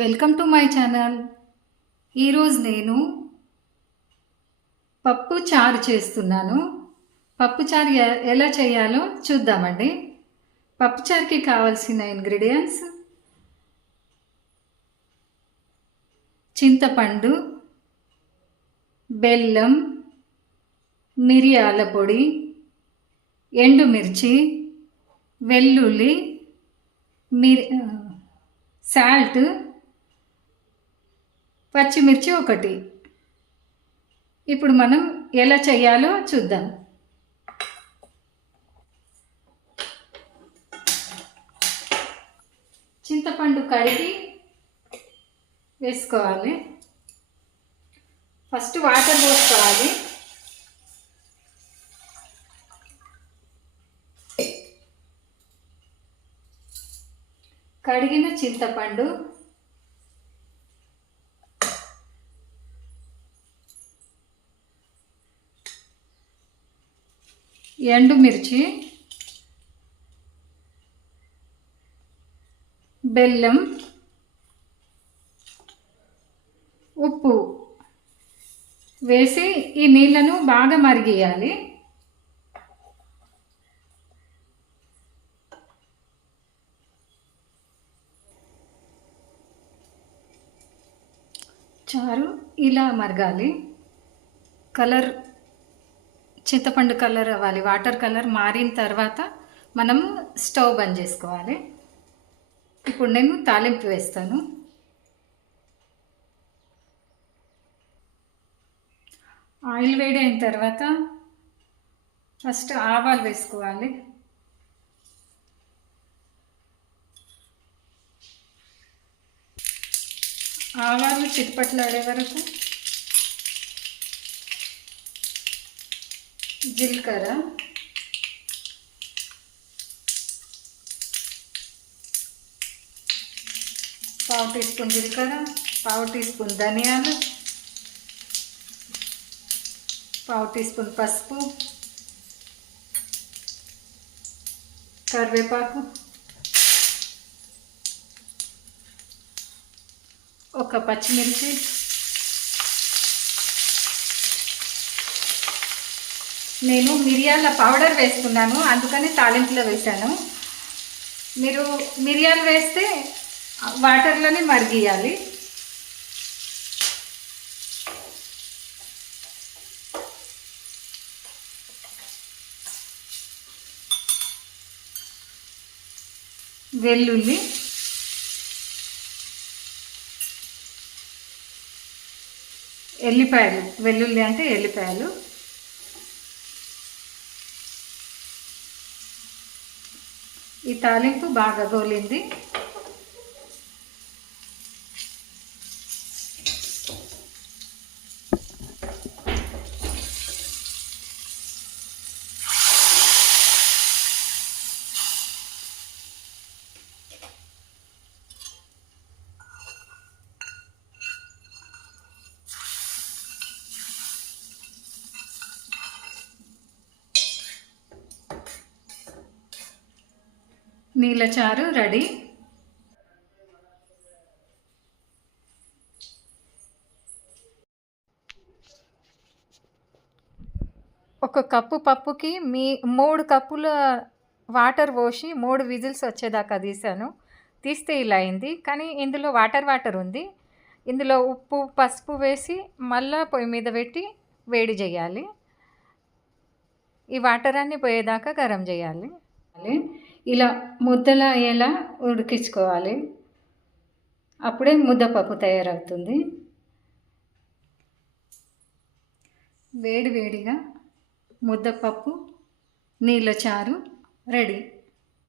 Welcome to my channel. ఈరోజు నేను పప్పు చారు చేస్తున్నాను. పప్పు చారు ఎలా చేయాలో చూద్దామండి. పప్పు చారుకి కావాల్సిన ఇంగ్రీడియంట్స్: చింతపండు, బెల్లం, మిరియాల పొడి, ఎండుమిర్చి, వెల్లుల్లి, సాల్ట్, పచ్చిమిర్చి ఒకటి. ఇప్పుడు మనం ఎలా చేయాలో చూద్దాం. చింతపండు కడిగి వేసుకోవాలి. ఫస్ట్ వాటర్ పోసుకోవాలి. కడిగిన చింతపండు, ఎండుమిర్చి, బెల్లం, ఉప్పు వేసి ఈ నీళ్ళను బాగా మరిగియాలి. చారు ఇలా మరగాలి. చింతపండు కలర్ అవ్వాలి. వాటర్ కలర్ మారిన తర్వాత మనం స్టవ్ బంద్ చేసుకోవాలి. ఇప్పుడు నేను తాలింపు వేస్తాను. ఆయిల్ వేడి అయిన తర్వాత ఫస్ట్ ఆవాలు వేసుకోవాలి. ఆవాలు చిట్పట్లాడే వరకు జీలకర్ర, పావు టీ స్పూన్ జీలకర్ర, పావు టీ స్పూన్ ధనియాలు, పావు టీ స్పూన్ పసుపు, కరివేపాకు, ఒక పచ్చిమిర్చి, నేను మిరియాల పౌడర్ వేస్తున్నాను, అందుకని తాలింపులో వేసాను. మీరు మిరియాలు వేస్తే వాటర్లోనే మరిగియాలి. వెల్లుల్లి, ఎల్లిపాయలు, వెల్లుల్లి అంటే ఎల్లిపాయలు, ఈ తాలింపు బాగా గోలింది. నీళ్ళ చారు రెడీ. ఒక కప్పు పప్పుకి 3 కప్పుల వాటర్ పోసి 3 విజిల్స్ వచ్చేదాకా తీస్తే ఇలా అయింది. కానీ ఇందులో వాటర్ ఉంది. ఇందులో ఉప్పు, పసుపు వేసి మళ్ళీ పొయ్యి మీద పెట్టి వేడి చేయాలి. ఈ వాటర్ అన్నీ పోయేదాకా గరం చేయాలి. ఇలా ముద్దలా అయ్యేలా ఉడికించుకోవాలి. అప్పుడే ముద్దపప్పు తయారవుతుంది. వేడివేడిగా ముద్దపప్పు, నీళ్ళ చారు రెడీ.